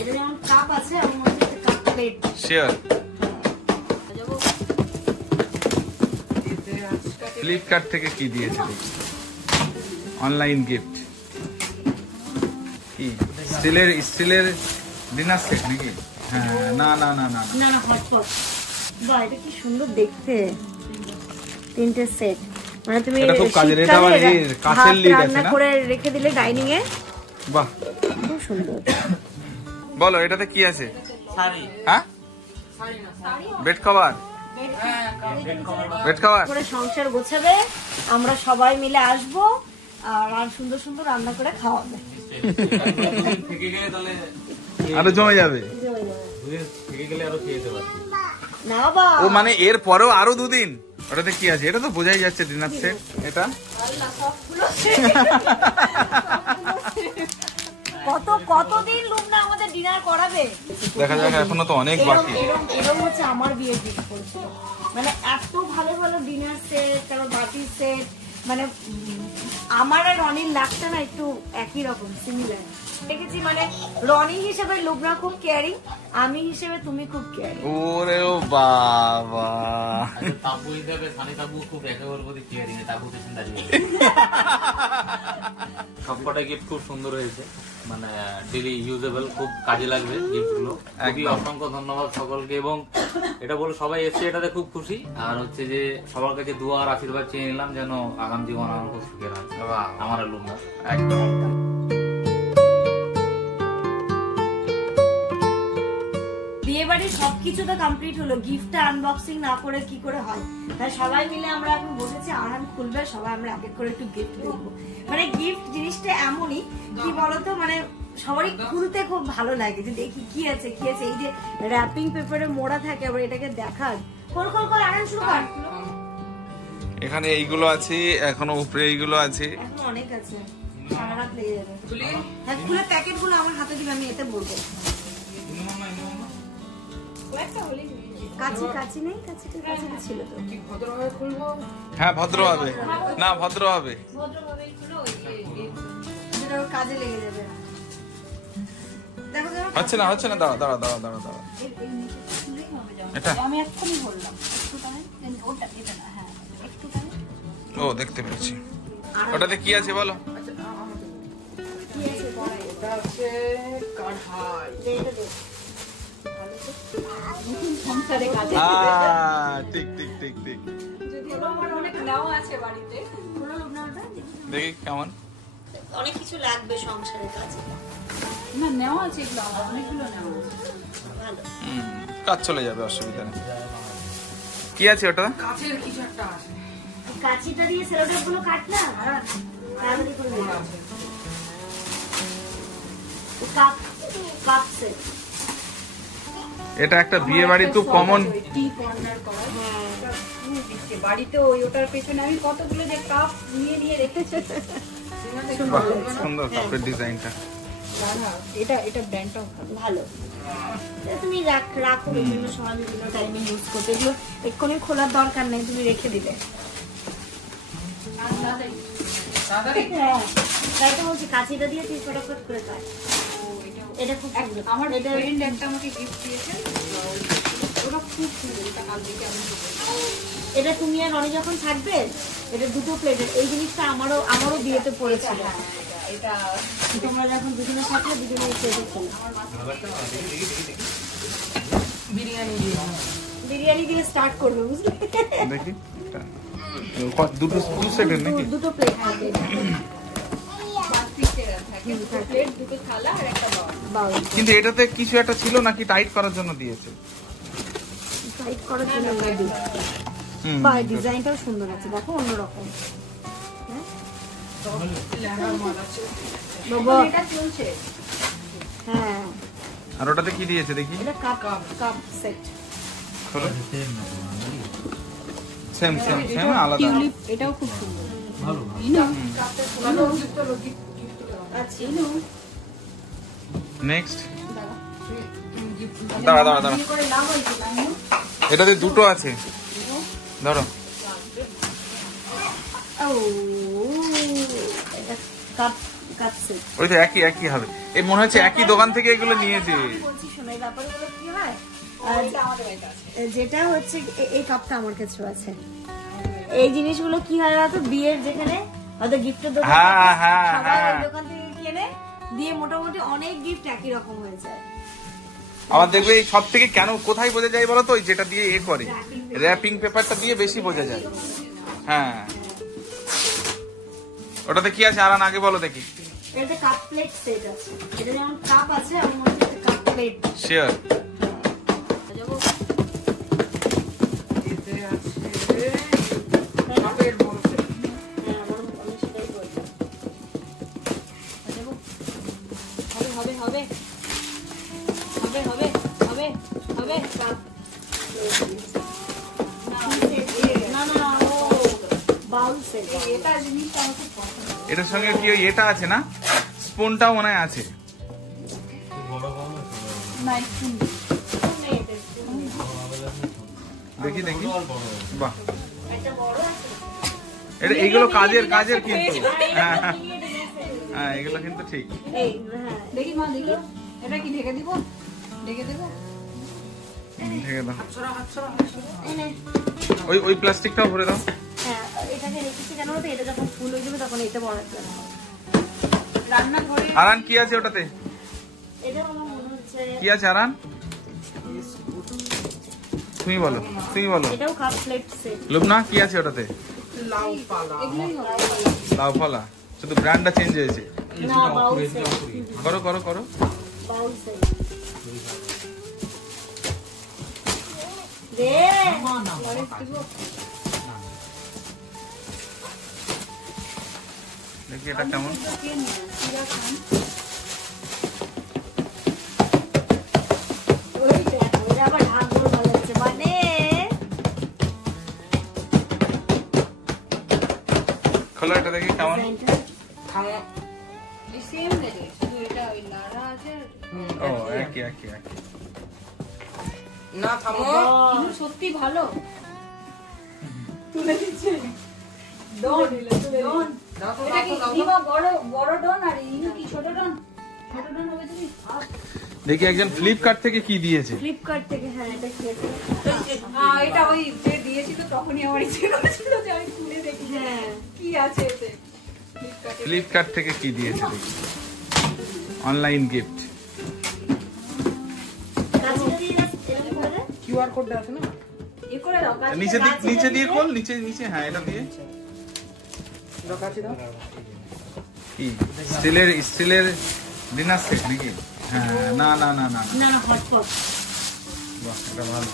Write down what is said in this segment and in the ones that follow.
এটা যেমন কাপ আছে আর মধ্যে একটা কাপ প্লেট শিওর ফ্লিপকার্ট থেকে কি দিয়েছে অনলাইন গিফট কি স্টিলের ডিনার সেট নাকি হ্যাঁ না না না না না না হটপট বাহ এটা কি সুন্দর দেখতে তিনটে সেট মানে তুমি এটা খুব কাজের এটা আবার কাঁচের লিড আছে রান্না না করে রেখে দিলে ডাইনিং এ বাহ খুব সুন্দর বলো এটাতে কি আছে শাড়ি হ্যাঁ বেড কভার বেড কভার করে সংসার গোছাবে আমরা সবাই মিলে আসবো আর সুন্দর সুন্দর রান্না করে খাওয়াবে থেকে গেলে তাহলে আরো জমে যাবে থেকে গেলে আরো খেয়ে যেতে পারছি না বা ও মানে এর পরেও আরো দুদিন ওটাতে কি আছে এটা তো বোঝাই যাচ্ছে ডিনার সেট এটা কতদিন লুমনা আমাদের ডিনার করাবে দেখা যাক এখনো তো অনেক বাকি এরকম হচ্ছে আমার বিয়ের গিফট করেছিল মানে এত ভালো ভালো ডিনার সেট তারপর বাটি সেট মানে আমার আর রনির লাগছে না একটু একই রকম সিমিলার দেখেছি মানে রনি হিসেবে লুবনা খুব কেয়ারিং আমি হিসেবে তুমি খুব কেয়ারিং ওরে ও বাবা তাবু হিসাবে সানি তাবু খুব একেবারে প্রতি কেয়ারিং তাবু পেছন দাঁড়িয়ে সবকটা গিফট খুব সুন্দর হয়েছে মানে ডেলি ইউজেবল খুব কাজে লাগবে গিফটগুলো খুবই অসংখ্য ধন্যবাদ সকলকে এবং এটা বলে সবাই এসছে এটাতে খুব খুশি আর হচ্ছে যে সবার কাছে দোয়া আর আশীর্বাদ চেয়ে নিলাম যেন আগামী জীবন আমার খুব সুখের হয় আমার লুমনা একদম বিয়ে বাড়ির সবকিছু তো কমপ্লিট হলো গিফটটা আনবক্সিং না করে কি করে হয় তাই সবাই মিলে আমরা এখন বসেছি আরহান খুলবে সবাই আমরা এক এক করে একটু গিফট দেখবো মানে গিফট জিনিসটা এমনই কি বলতো মানে সবারই খুলতে খুব ভালো লাগে যে দেখি কি আছে এই যে র্যাপিং পেপারে মোড়া থাকে আবার এটাকে দেখার খোল আরহান শুরু কর এখানে এইগুলো আছে এখনো উপরে এইগুলো আছে এখন অনেক আছে সারা রাত লেগে যাবে হ্যাঁ খুলে প্যাকেট গুলো আমার হাতে দিবে আমি এতে বলবো কাছে নেই কাছে ছিল তো ভদ্রভাবে খুলবো হ্যাঁ ভদ্র হবে না ভদ্র হবে ভদ্রভাবেই খুলো যেটা কাজে লেগে যাবে দেখো হচ্ছে না দাঁড়া এটা আমি এক্ষুনি বললাম একটুখানি ওটা এটা না হ্যাঁ একটুখানি ও দেখতে পেয়েছি ওটাতে কি আছে বলো কি আছে বড় এটা হচ্ছে কাঢ়াই এটা দে সংসারে কাজে ঠিক যদি আমার অনেক নাও আছে বাড়িতে কোনো লোক না দেখি কেমন অনেক কিছু লাগবে সংসারে কাজে না নেওয়া আছে এগুলো অনেকগুলো নেওয়া আছে ভালো কাজ চলে যাবে অসুবিধা নেই কি আছে ওটা কাছের কিছু একটা আছে কাঁচিটা দিয়ে সেলোটেপ গুলো কাট না তাড়াতাড়ি করে নিয়ে কাপ সেট এটা একটা বিয়ে বাড়ি খুব কমন টি কর্নার করা বাড়িতে ওটার পেছনে আমি কতগুলো যে কাপ নিয়ে রেখেছি সুন্দর কাপের ডিজাইনটা এটা ব্র্যান্ডটাও ভালো তুমি রাখো বিভিন্ন সময় বিভিন্ন টাইমে ইউজ করতে এগুলো এক্ষুনি খোলার দরকার নেই তুমি রেখে দিলে তাই তো বলছি কাঁচিটা দিয়ে তুই ফটাফট করে কাট এটা খুব আমার ফ্রেন্ড একটা আমাকে গিফট দিয়েছে ওটা খুব সুন্দর এটা কাল থেকে আমি এটা তুমি আর রনি যখন থাকবে এটা দুটো প্লেটের এই জিনিসটা আমারও বিয়েতে পড়েছিল এটা তোমরা যখন দুজনের সাথে দুজনের প্লেটে খেলো বিরিয়ানি দিয়ে স্টার্ট করবে বুঝলি দেখি দুটো সেটের নাকি দুটো প্লেট থাকে প্লেট দুটো থালা আর একটা বাউল কিন্তু এটাতে কিছু একটা ছিল নাকি টাইট করার জন্য দিয়েছে টাইট করার জন্য আমরা দিই বা ডিজাইনটাও সুন্দর আছে দেখো অন্যরকম বাবা এটা চলছে হ্যাঁ আর ওটাতে কি দিয়েছে দেখি এটা কাপ সেট সেম আলাদা টিউলিপ এটাও খুব সুন্দর ভালো আচ্ছা নেক্সট দাঁড়া এটাতে দুটো আছে ধরো ও এটা কাপ কাপ সেট। ওই তো একই হবে। এই মনে হচ্ছে একই দোকান থেকে এগুলো নিয়েছে। আমি বলছি শোনো, এই ব্যাপারগুলো কি হয়, এটা আমাদের বাড়িতে আছে। যেটা হচ্ছে এই কাপটা আমার কাছে আছে। এই জিনিসগুলো কি হয় বলতো, বিয়ের যেখানে হয়তো গিফটের দোকান, সবাই ওই দোকান থেকে কিনে দিয়ে মোটামুটি অনেক গিফট একই রকম হয়ে যায়। আবার দেখবে সব থেকে কেন কোথায় বোঝা যায় বলো তো, ওই যেটা দিয়ে করে র্যাপিং পেপারটা দিয়ে বেশি বোঝা যায়। হ্যাঁ, ওটাতে কি আছে আরান আগে বলো দেখি। এটাতে কাপ প্লেট সেট আছে, এটা যেমন কাপ আছে আমার মধ্যে একটা কাপ প্লেট। শিওর। এটার সঙ্গে কি ওই এটা আছে না, স্পুনটাও মনে হয় আছে। দেখি বাহ, এটা এইগুলো কাজের কিন্তু। হ্যাঁ, এগুলো কিন্তু ঠিক। দেখি মা, দেখি এটা কি ঢেকে দিব, ঢেকে দেবো, ঢেকে দাও। ওই প্লাস্টিকটাও ভরে দাও। হ্যাঁ, এটাকে রেখেছি কেন বলতো, এটা যখন ফুল হয়ে যাবে তখন এটা বড় একটা রান্নাঘরে। আরান কি আছে ওটাতে? এটা আমার মনে হচ্ছে কি আছে আরান? তুমি বলো। এটাও কাপ প্লেট সেট। লুবনা কি আছে ওটাতে? লাউ পালা, শুধু ব্র্যান্ডটা চেঞ্জ হয়েছে। না, বাউল সেট। করো বাউল সেট রে। দেখি এটা কেমন। আবার ঢাকগুলো ভালো লাগছে মানে। খোলো এটা দেখি কেমন। সেম লাগে, শুধু এটা ওই নাড়া আছে। ও একই। না থামো, কিন্তু সত্যি ভালো। তুলে দিচ্ছে ডন। এটা কি দিবা বড় ডন, আর ইনু কি ছোট ডন? ছোট ডন হবে তুমি। দেখি একজন ফ্লিপকার্ট থেকে কি দিয়েছে। ফ্লিপকার্ট থেকে, হ্যাঁ এটা খেয়েছে। এটা ওই যে দিয়েছি তো তখনই আমার ইচ্ছে করেছিল যে আমি খুলে দেখি হ্যাঁ, কি আছে এতে। ফ্লিপকার্ট থেকে কি দিয়েছে দেখি। Online gift. কাঁচিটা দিয়ে এরকম করে কিউআর কোডটা আছে না, এ করে দাও। নিচে দিয়ে খোল, নিচে। হ্যাঁ, এটা দিয়ে এটা কাছে দাও। কি স্টিলের ডিনার সেট নাকি? হ্যাঁ, না, হটপট। বাহ, এটা ভালো।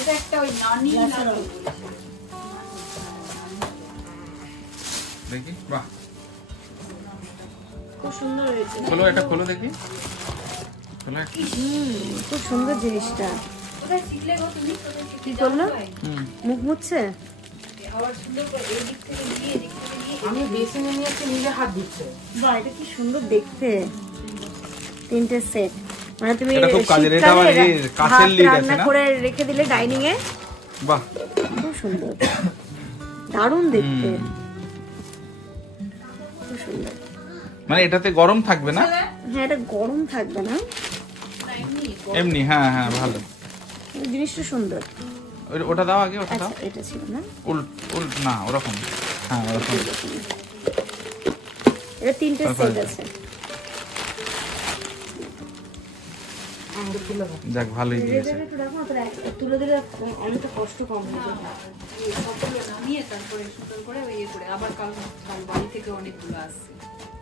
এটা একটা ওই নানি দেখি, বাহ, খুব সুন্দর হয়েছে। এটা খোলো দেখি। খুব সুন্দর জিনিসটা। ওটা শিখলে গো তুমি। কি করলো? মুখ মুছছে। আবার সুন্দর করে এই দিক থেকে নিয়ে এদিক থেকে নিয়ে আমি বেসিনে নিয়েছি, নিজে হাত দিচ্ছে। বাহ, এটা কি সুন্দর দেখতে। 3টে সেট, মানে তুমি এটা খুব কাজের। এটা আবার এই কাঁচের লিড আছে রান্না না? করে রেখে দিলে ডাইনিং এ। বাহ, খুব সুন্দর, দারুণ দেখতে। খুব সুন্দর। মানে এটাতে গরম থাকবে না? হ্যাঁ, এটা গরম থাকবে না, এমনি। হ্যাঁ, ভালো জিনিসটা সুন্দর। ওটা দাও আগে, ওটা দাও। আচ্ছা, এটা ছিল না, উল্ট না, ওরকম। হ্যাঁ, ওরকম। এটা 3টে সেট আছে। যাক, ভালোই দিয়েছে। একটু রাখো না, তুলে দিলে অনেকটা কষ্ট কম হয়ে যাবে। সবগুলো নামিয়ে তারপরে সুন্দর করে ইয়ে করে আবার কাল বাড়ি থেকে অনেকগুলো আসছে।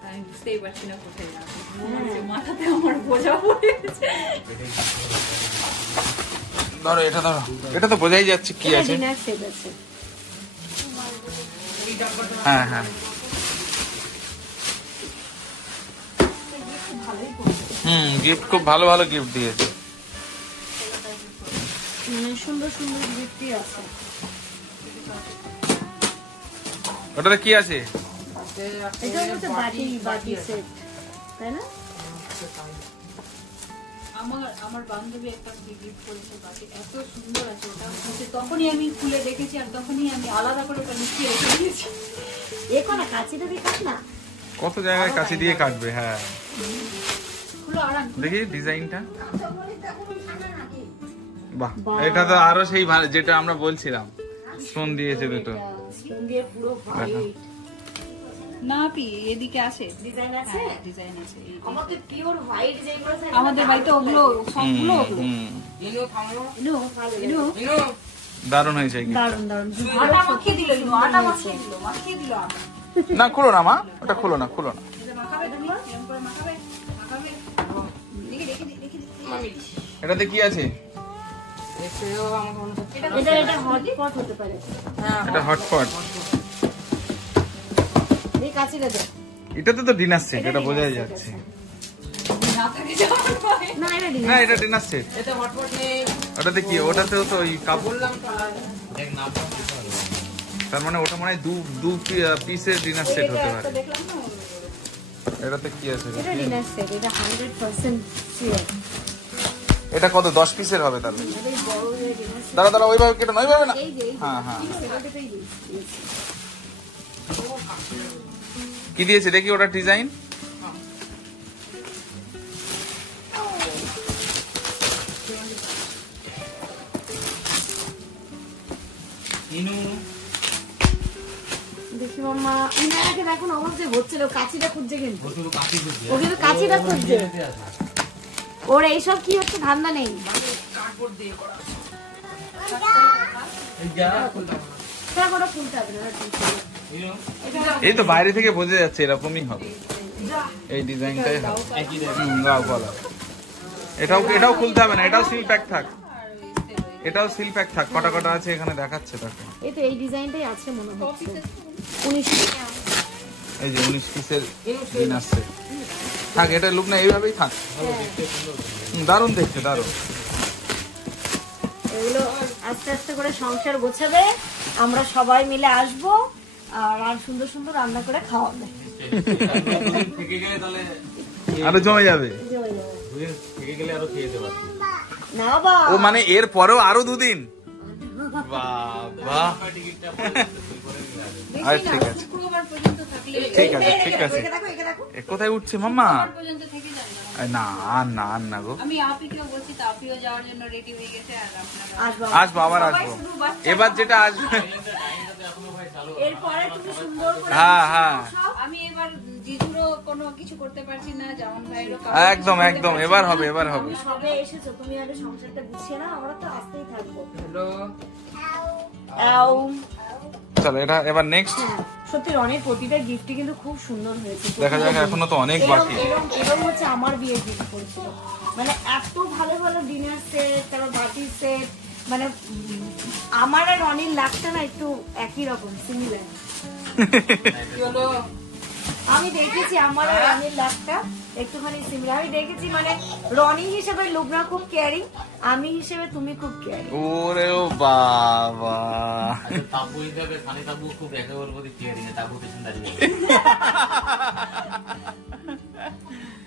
আমি বুঝতেই পারছি না কোথায় রাখবো। মনে হচ্ছে মাথাতে আমার বোঝা পড়ে গেছে। ধরো, এটা তো বোঝাই যাচ্ছে কি আছে। ডিনার সেট আছে। হ্যাঁ। গিফট খুব ভালো গিফট দিয়েছে। মানে সুন্দর গিফটই আছে। ওটাতে কি আছে? এটা হচ্ছে বাটি সেট, তাই না? আমার বান্ধবী একটা গিফট করেছে বাটি, এত সুন্দর আছে ওটা। তখনই আমি খুলে দেখেছি আর তখনই আমি আলাদা করে ওটা লুকিয়ে রেখে দিয়েছি। দেখো না, কাঁচিটা দিয়ে কাট না। কত জায়গায় কাছে দিয়ে কাটবে। হ্যাঁ খুলো আরাম। দেখি ডিজাইনটা, বাহ এটা তো আরো সেই ভালো যেটা আমরা বলছিলাম, স্টোন দিয়েছে দুটো। স্টোন দিয়ে পুরো হোয়াইট না পি এদিকে আছে ডিজাইন আছে, ডিজাইন আছে আমাকে পিওর হোয়াইট যেগুলো থাকে আমাদের বাড়িতে ওগুলো সবগুলো ওগুলো দারুণ হয়েছে কিন্তু। দারুন দারুন আটা মাখিয়ে দিল আটা মাখিয়ে দিল না খোলো না মা, ওটা খোলো না, খোলো না। মাখাবে তুমি এরকম করে মাখাবে মাখাবে দেখি এটাতে কি আছে? এটা এটা হটপট হতে পারে। এটা হটপট। এই কাচিটা দে। এটাতে তো ডিনার সেট, এটা বোঝাই যাচ্ছে। না থাকে যাওয়ার পরে না এটা না ডিজাইন এটা ডিনার সেট। এটা হটপট নেই ওটাতে কি? ওটাতেও তো ওই কাপড়, বললাম তো দেখ নাম তার মানে ওটা মানে দু পিসের ডিনার সেট হতে পারে। দেখলাম না এটাতে কি আছে? এটা ডিনার সেট, এটা 100% শিওর। এটা কত? 10 পিসের হবে তাহলে। এটা বড় যে ডিনার সেট দাঁড়া দাঁড়া, ওইভাবে কেটে নয়, ওইভাবে না। এই যে হ্যাঁ হ্যাঁ। এটাতেই দিয়েছি। কি দিয়েছে দেখি ওটা ডিজাইন। দেখি মাম্মা ইনাকে দেখো না, আমার যে হচ্ছিল কাচিটা খুঁজছে কিন্তু ও শুধু কাটি দিচ্ছে। ও কিন্তু কাচিটা খুঁজছে। ওর এইসব কি হচ্ছে ধান্দা নেই। দেখো ওটা খুলতে হবে না, ওটা খুলতে হবে। এই তো বাইরে থেকে বোঝা যাচ্ছে এরকমই হবে, এই ডিজাইনটাই হবে। গাও গলা। এটাও খুলতে হবে না, এটাও সিল প্যাক থাক, এটাও সিল প্যাক থাক। কটা কটা আছে এখানে দেখাচ্ছে তাকে। এই তো এই ডিজাইনটাই আছে মনে হচ্ছে 19 এই যে 19 পিসের ডিনার সেট থাক। এটা লুক না, এইভাবেই থাক। দারুণ দেখতে, দারুণ। এগুলো আস্তে আস্তে করে সংসার গোছাবে, আমরা সবাই মিলে আসবো আর সুন্দর সুন্দর রান্না করে খাওয়াবে। থেকে গেলে তাহলে আরো জমে যাবে। থেকে গেলে আরো খেয়ে যেতে পারছি। না বা ও মানে এর পরেও আরো 2 দিন। বাবা আচ্ছা ঠিক আছে, শুক্রবার পর্যন্ত থাকলে ঠিক আছে, ঠিক আছে। একে দেখো একে দেখো। এ কোথায় উঠছে মাম্মা? পর্যন্ত থেকে যাবে না না আর না আর না গো, আমি আপিকেও বলছি তো আপিও যাওয়ার জন্য রেডি হয়ে গেছে আর আপনারা আসবো আসবো আবার আসবো। এবার যেটা আসবে, এরপরে তুমি সুন্দর করে হ্যাঁ হ্যাঁ আমি এবার জিজুরও কোনো কিছু করতে পারছি না, জামান ভাইয়েরও একদম একদম, এবার হবে এবার হবে। সবে এসেছো, তুমি আগে সংসারটা গুছিয়ে নাও, আমরা তো আসতেই থাকবো। হ্যালো আও চলো এটা এবার নেক্সট সত্যি রনির প্রতিটা গিফটই কিন্তু খুব সুন্দর হয়েছে। দেখা যাক, এখনো তো অনেক বাকি। এরকম হচ্ছে আমার বিয়ের গিফট করেছিল, মানে এত ভালো ভালো ডিনার সেট, তারপর বাটি সেট, মানে আমার আর রনির লাকটা না একটু একই রকম সিমিলার। কি হলো আমি দেখেছি আমার আর রনির লাকটা একটুখানি সিমিলার। আমি দেখেছি মানে রনি হিসেবে লুবনা খুব কেয়ারিং, আমি হিসেবে তুমি খুব কেয়ারিং। ওরে ও বাবা, তাবু হিসাবে সানি তাবু খুব একেবারে প্রতি কেয়ারিং এ তাবু পেছন দাঁড়িয়ে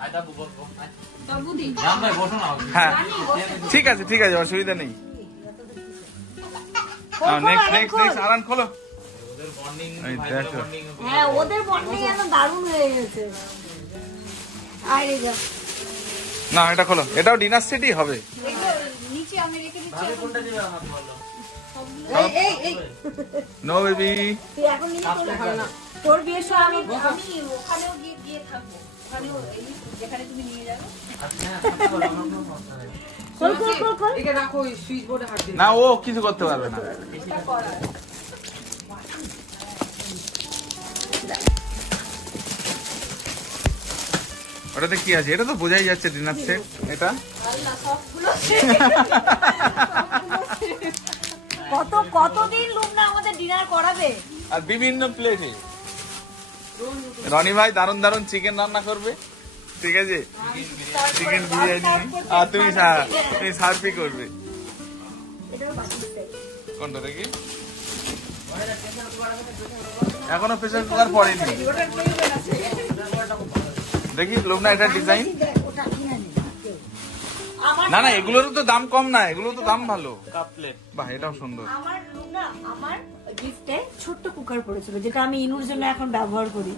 আয় তাবু বসো তবুদি রাম ভাই বসো না। হ্যাঁ ঠিক আছে ঠিক আছে, অসুবিধা নেই। নেক্সট নেক্সট নেক্সট আরান খোলো। ওদের বন্ডিং এই ভাই দেখো। বন্ডিং হ্যাঁ ওদের বন্ডিং একদম দারুণ হয়ে গেছে। আরে যা না এটা খোলো, এটাও ডিনার সেটই হবে। নিচে আমি রেখে দিচ্ছি কোনটা দিবে আমার বলো। নো বেবি, তুই এখন নিয়ে চলে যা। তোর বিয়ের সময় আমি আমি ওখানেও গিয়ে থাকবো, ওখানেও এই যেখানে তুমি নিয়ে যাবে খোল খোল খোল খোল। একে রাখো, ওই সুইচ বোর্ডে হাত দিয়ে না ও কিছু করতে পারবে না। ওটাতে কি আছে? এটা তো বোঝাই যাচ্ছে ডিনার সেট। এটা কতদিন লুমনা আমাদের ডিনার করাবে। আর বিভিন্ন প্লেটে রনি ভাই দারুন দারুন চিকেন রান্না করবে, ঠিক আছে? চিকেন বিরিয়ানি, আর তুমি সার্ভি করবে। কোনটা দেখি? এখনো প্রেসার কুকার পড়েনি। দেখি লোকনা এটা ডিজাইন। না না এগুলোরও তো দাম কম না, এগুলো তো দাম ভালো। কাপ প্লেট বাহ এটাও সুন্দর। আমার লুমনা আমার গিফটে ছোট্ট কুকার পড়েছিল, যেটা আমি ইনুর জন্য এখন ব্যবহার করি।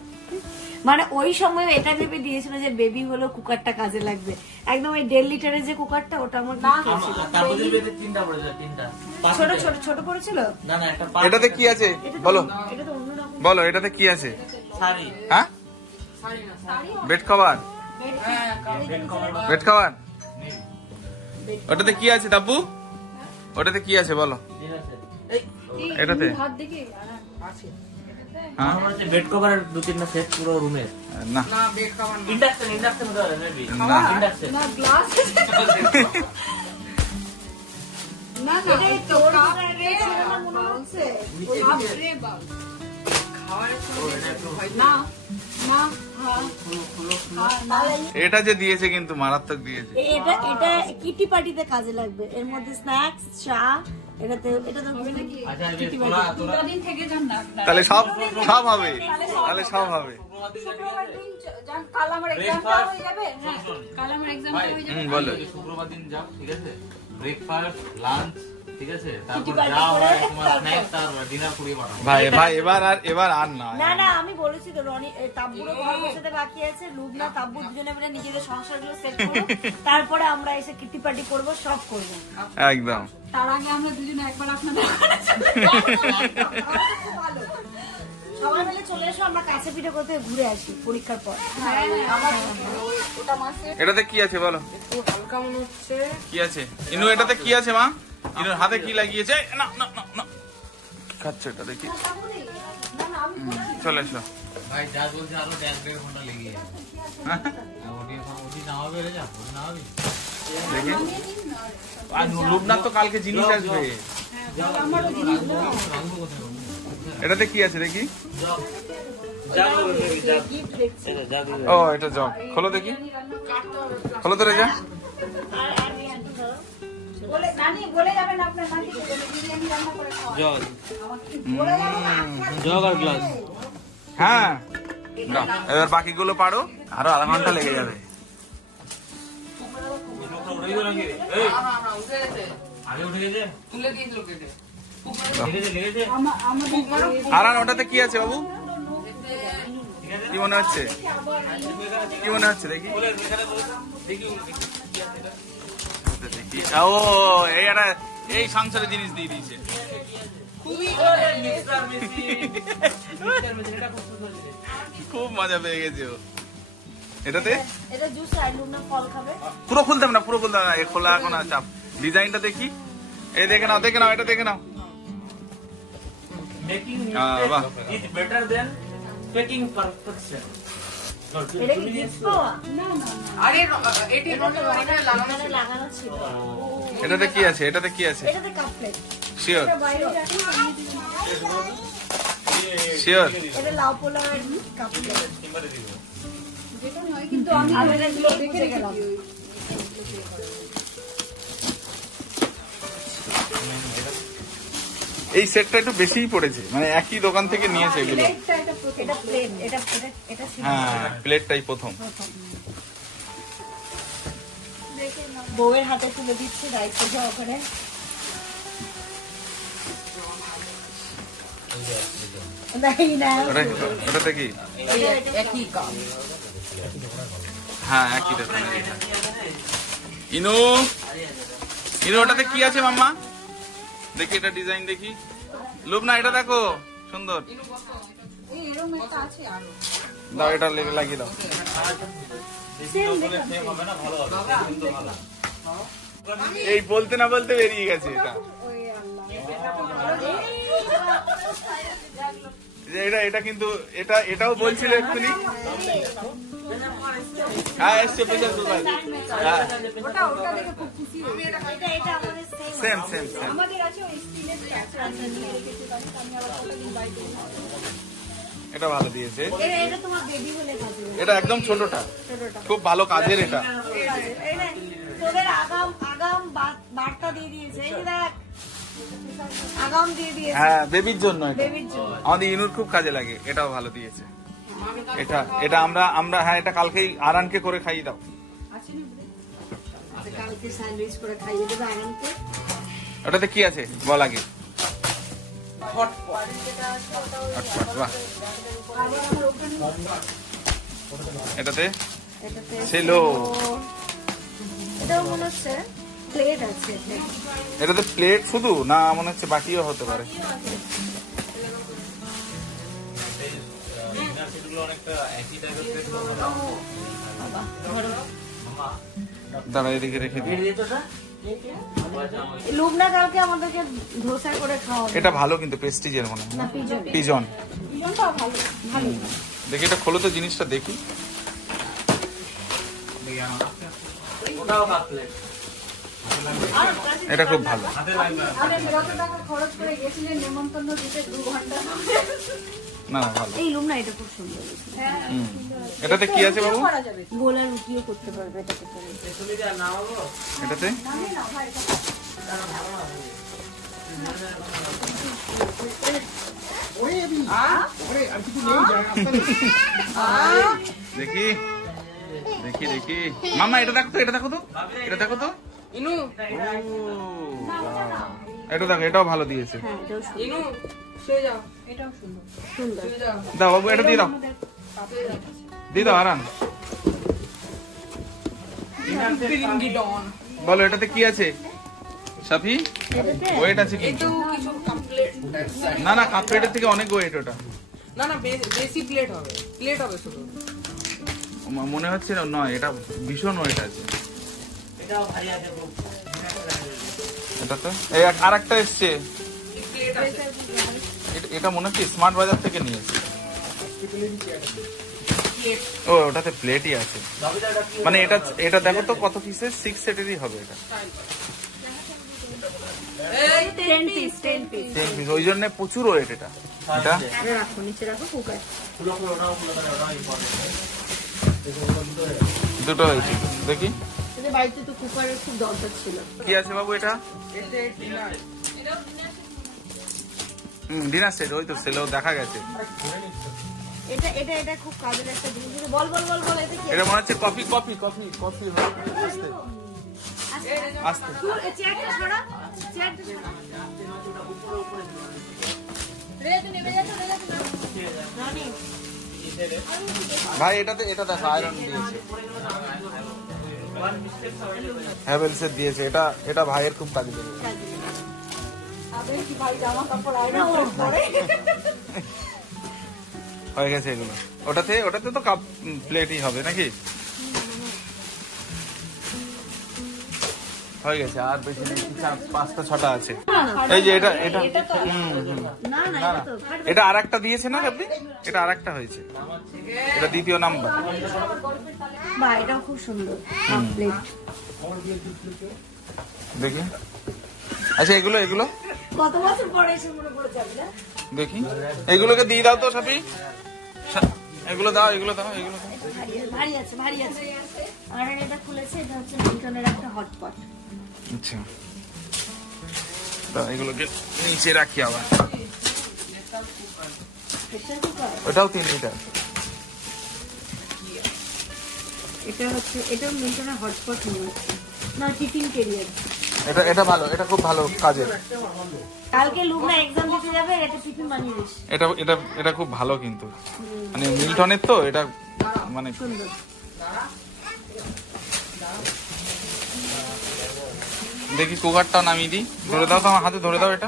মানে ওই সময় এটা ভেবে দিয়েছিল যে বেবি হলো কুকারটা কাজে লাগবে, একদম ওই 1.5 লিটারের যে কুকারটা ওটা আমার ছোট ছোট ছোট পড়েছিল। এটাতে কি আছে বলো, এটা তো অন্যরকম। বলো এটাতে কি আছে? হ্যাঁ, বেড কভার, বেড কভার। ওটাতে কি আছে তাব্বু? ওটাতে কি আছে বলো? এটাতে হাত দেখে হ্যাঁ বেড কভারের 2-3টা সেট পুরো রুমের। না না বেড কভার না। ইন্ডাকশন হতে পারে মেবি। না ইন্ডাকশন না গ্লাস না না এটা তোর ঘরে ছিল না মনে হচ্ছে। বাপরে বাপ খাওয়ার সময় না না এটা যে দিয়েছে কিন্তু মারাত্মক দিয়েছে। এটা এটা কিটি পার্টিতে কাজে লাগবে, এর মধ্যে স্ন্যাক্স চা, এটা তো হবে নাকি আচ্ছা কিটি তোরা পার্টি। তোরা দিন থেকে যান না তাহলে সব সব হবে, তাহলে সব হবে। শুক্রবার দিন যান, কাল আমার এক্সামটা হয়ে যাবে। হ্যাঁ কাল আমার এক্সামটা হয়ে যাবে। বলো শুক্রবার দিন যাও, ঠিক আছে? ব্রেকফাস্ট, লাঞ্চ, ঠিক আছে? তারপর party যা করে হয় তোমার স্ন্যাক্স আর ডিনার করিয়ে পাঠাবো। ভাই ভাই এবার আর না। না না আমি বলেছি তো রনি তাব্বুরও ঘর বসাতে বাকি আছে, লুবনা তাব্বু দুজনে মিলে নিজেদের সংসারগুলো সেট করব, তারপরে আমরা এসে কিটি পার্টি করব, সব করব। একদম তার আগে আমরা দুজনে একবার আপনাদের ওখানে সবাই মিলে চলে এসো, আমরা কাছে পিঠে করতে ঘুরে আসি পরীক্ষার পর। ওটা মাসে এটাতে কি আছে বলো? একটু হালকা মনে হচ্ছে। কি আছে ইনু? এটাতে কি আছে মা? ইনুর হাতে কি লাগিয়েছে? না না না না খাচ্ছে এটা দেখি। চলে এসো। ভাই যা বলছে আরো 1.5 ঘন্টা লেগে যাবে। ওটি নামাবে রে, যা ওটি নামাবি। দেখি আর লুবনার তো কালকে জিনিস আসবে। এটাতে কি আছে দেখি? ও এটা জগ, খোলো দেখি, খোলো তো রেজা। নানি বলে যাবেন আপনার নানি বিরিয়ানি রান্না করে খাওয়া। জগ আর গ্লাস। হ্যাঁ নাও, এবার বাকিগুলো পারো, আরো আধা ঘন্টা লেগে যাবে। উঠে গেছে। আগে উঠে গেছে, তুলে দিয়েছিল কেটে। লেগেছে। আর ওটাতে কি আছে বাবু? কি মনে হচ্ছে, কি মনে হচ্ছে দেখি? দেখি ও এই সংসারের জিনিস দিয়ে দিয়েছে। খুব মজা পেয়ে গেছে ও এটাতে। এটা জুস আর লুবনা ফল খাবে। পুরো খুলতে হবে না, পুরো খুলতে হবে না, এ খোলা এখন আর চাপ। ডিজাইনটা দেখি, এই দেখে নাও, দেখে নাও, এটা দেখে নাও। Making বাহ। is better than faking perfection. এটা কি গিফট পাওয়া? আরে এটি রনির বাড়িতে লাগানো এখানে লাগানো ছিল। এটাতে কি আছে? এটাতে কি আছে? এটাতে কাপ প্লেট। শিওর এটা বাইরে রাখি। শিওর। এটা লাউ পোলাও এর কাপ প্লেট। যেটা নয় কিন্তু আমি এগুলো দেখে গেলাম। এই সেটটা একটু বেশিই পড়েছে, মানে একই দোকান থেকে নিয়েছে এগুলো। এটা প্লেট, এটা ছিল। হ্যাঁ প্লেটটাই প্রথম। বউয়ের হাতে তুলে দিচ্ছে দায়িত্ব সহকারে। ওটাতে কি? একই কাজ। হ্যাঁ একই দোকান। ইনু ইনু ওটাতে কি আছে মাম্মা? দেখি এটা ডিজাইন দেখি। লুবনা এটা দেখো, সুন্দর। এই এরকম একটা আছে আরো। দাও এটা লাগিয়ে দাও। এই বলতে না বলতে বেরিয়ে গেছে এটা। এটা কিন্তু এটাও বলছিল এক্ষুনি। হ্যাঁ এসছে প্রেসার কুকার। হ্যাঁ ওটা দেখে খুব খুশি হই। এটা আমাদের সেম সেম সেম। আমাদের আছে ওই স্টিলের আছে আমি রেখেছি আমি আবার ওটা দিন বাই করি। এটা ভালো দিয়েছে। এটা তোমার বেবি হলে কাজে লাগবে। এটা একদম ছোটটা, খুব ভালো কাজের এটা। এই নে, তোদের আগাম বার্তা দিয়ে দিয়েছে। এই যে দেখ, আগাম দিয়ে দিয়েছে হ্যাঁ বেবির জন্য এটা। বেবির জন্য। আমাদের ইনুর খুব কাজে লাগে, এটাও ভালো দিয়েছে। এটা আমরা হ্যাঁ এটা কালকেই আরানকে করে খাইয়ে দাও। কালকে স্যান্ডউইচ করে খাইয়ে দেবে আরামকে। ওটাতে কি আছে বল আগে? হটপট। হটপট, বাহ। এটাতে এটাতে Cello। এটাও মনে হচ্ছে প্লেট আছে। এটাতে প্লেট শুধু না মনে হচ্ছে বাকিও হতে পারে। দাঁড়া এদিকে রেখে দিই। লুবনা কালকে আমাদেরকে ধোসা করে খাওয়াবে। এটা ভালো কিন্তু প্রেস্টিজের মনে হয়। না পিজন। পিজন। পিজনটাও ভালো ভালো। দেখি এটা খোলো তো জিনিসটা দেখি। এটা খুব ভালো। আরে যত টাকা খরচ করে গেছিলেন নেমন্তন্ন দিতে 2 ঘন্টা না না ভালো। এই লুবনা এটা খুব সুন্দর। এটাতে কি আছে বাবু? করা যাবে। গোলা রুটিও করতে পারবে এটাতে করে। এটাতে দেখি দেখি দেখি মামা এটা দেখো তো, এটা দেখো তো, এটা দেখো তো। ইনু এটা দেখো, এটাও ভালো দিয়েছে। হ্যাঁ এটাও ইনু শুয়ে যাও। এটাও সুন্দর। সুন্দর। শুয়ে যাও। দাও বাবু এটা দিয়ে দাও, দিয়ে দাও আরাম। পিরিঙ্গি ডন। বলো এটাতে কি আছে সাফি? ওয়েট আছে এই কিন্তু। তো কিছু কমপ্লিট। না না কাপ প্লেটের থেকে অনেক ওয়েট ওটা। না না বেশি প্লেট হবে। প্লেট হবে শুধু। মনে হচ্ছে না, নয় এটা ভীষণ ওয়েট আছে। এটা তো এই আরেকটা এসছে, প্লেট আছে। এটা মনে হচ্ছে স্মার্ট বাজার থেকে নিয়েছে। ও ওটাতে প্লেটই আছে। মানে এটা দেখো তো কত পিসের, 6 সেটেরই হবে এটা। এই 10 পিস 10 পিস। ওই জন্য প্রচুর ওয়েট এটা। এটা রাখো নিচে রাখো কুকার। দুটো হয়েছে দেখি এই বাড়িতে তো কুকারের খুব দরকার ছিল। কি আছে বাবু এটা? এতে ডিনার। ডিনার সেট, ওই তো সেলেও দেখা গেছে। এটা এটা এটা খুব কাজের একটা জিনিস। বল বল বল বল এটা কি? এটা মনে হচ্ছে কফি কফি কফি কফি আস্তে আস্তে। এই চেয়ারটা সরা, চেয়ারটা সরা। রানী ভাই এটাতে এটা দেখো আয়রন দিয়েছে, হ্যাভেলস এর দিয়েছে। এটা এটা ভাইয়ের খুব কাজে দেবে। আবে কি ভাই জামা কাপড় আয়না করে। হয়ে গেছে এগুলো। ওটাতে তো কাপ প্লেটই হবে নাকি? হয়ে গেছে, আর বেশি নেই, 5টা 6টা আছে। এই যে এটা এটা না না না এটা না তো এটা আরেকটা দিয়েছে না আপনি? এটা আরেকটা হয়েছে, এটা দ্বিতীয় নাম্বার। বা এটাও খুব সুন্দর কমপ্লিট। দেখি আচ্ছা এগুলো এগুলো কত বছর পরে এসে মনে পড়ে যাবে না? দেখি, এগুলোকে দিয়ে দাও তো সাপি। এগুলো দাও, এগুলো দাও, এগুলো দাও। ভারী আছে ভারী আছে। আর এটা খুলেছে, এটা হচ্ছে মিল্টনের একটা হটপট। আচ্ছা দাও, এগুলোকে নিচে রাখি আবার। Pressure cooker. ওটাও 3 লিটার। এটা হচ্ছে এটাও মিল্টনের হটপট মনে হচ্ছে না, টিফিন ক্যারিয়ার। এটা ভালো, এটা খুব ভালো কাজের। কালকে লুবনা এক্সাম দিতে যাবে, এটা টিফিন বানিয়ে দিস। এটা এটা এটা খুব ভালো কিন্তু, মানে মিল্টনের তো এটা মানে সুন্দর। দেখি কুকারটাও নামিয়ে দিই। ধরে দাও তো, আমার হাতে ধরে দাও এটা।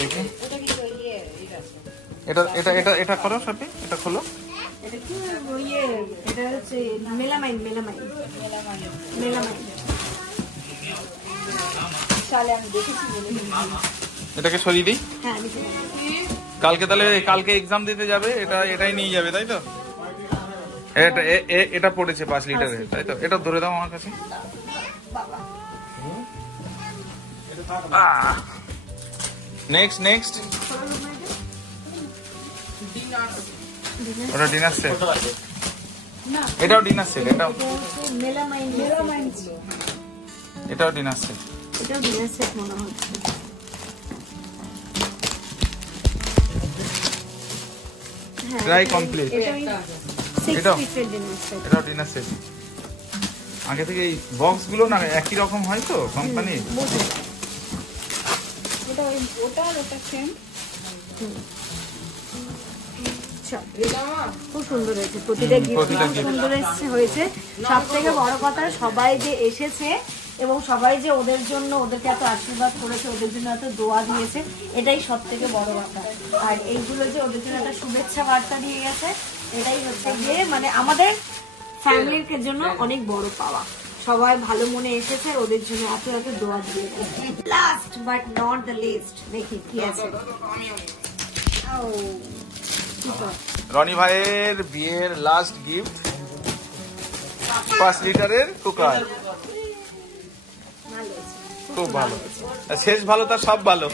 দেখি এটা এটা এটা এটা করো সাপি, এটা খোলো। এটা কি ইয়ে, এটা হচ্ছে মেলামাইন মেলামাইন মেলামাইন। সালে আমি দেখেছি বলে। এটাকে সরিয়ে দিই। হ্যাঁ আমি কালকে তাহলে কালকে এক্সাম দিতে যাবে, এটাই নিয়ে যাবে তাই তো? এটা এটা পড়েছে 5 লিটারের তাই তো? এটা ধরে দাও আমার কাছে। নেক্সট নেক্সট ওটা ডিনার সেট। এটাও ডিনার সেট, এটাও মেলামাইন মেলামাইন। এটাও ডিনার সেট। এটাও ডিনার সেট মনে হচ্ছে। প্রায় কমপ্লিট। এটা 6 এটাও? পিসের ডিনার সেট। এটাও ডিনার সেট। আগে থেকে এই বক্স গুলো না একই রকম হয় তো কোম্পানি। ওটা আর ওটা সেম। খুব সুন্দর হয়েছে, প্রতিটা গিফট সুন্দর হয়েছে। সব থেকে বড় কথা সবাই যে এসেছে এবং সবাই যে ওদের জন্য ওদেরকে এত আশীর্বাদ করেছে, ওদের জন্য এত দোয়া দিয়েছে, এটাই সব থেকে বড় কথা। আর এইগুলো যে ওদের জন্য একটা শুভেচ্ছা বার্তা দিয়ে গেছে, এটাই হচ্ছে গিয়ে মানে আমাদের ফ্যামিলির জন্য অনেক বড় পাওয়া। সবাই ভালো মনে এসেছে, ওদের জন্য এত এত দোয়া দিয়ে গেছে। Last but not the least, দেখি কি আছে। রনি ভাইয়ের বিয়ের লাস্ট গিফট 5 লিটারের কুকার। খুব ভালো, শেষ ভালো তার সব ভালো,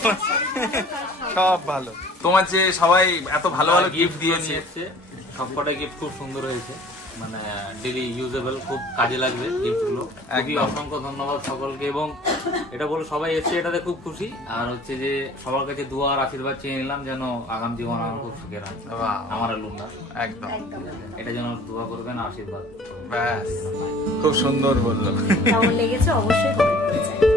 সব ভালো। তোমার যে সবাই এত ভালো ভালো গিফট দিয়েছে, সবকটা গিফট খুব সুন্দর হয়েছে, মানে ডেলি ইউজেবল, খুব কাজে লাগবে গিফট গুলো। খুবই অসংখ্য ধন্যবাদ সকলকে, এবং এটা বলে সবাই এসছে এটাতে খুব খুশি। আর হচ্ছে যে সবার কাছে দোয়া আর আশীর্বাদ চেয়ে নিলাম যেন আগামী জীবন আমার খুব সুখের আছে, আমার লুনা একদম এটা যেন দোয়া করবেন, আশীর্বাদ। ব্যাস, খুব সুন্দর বললো। কেমন লেগেছে অবশ্যই কমেন্ট করে জানাবেন।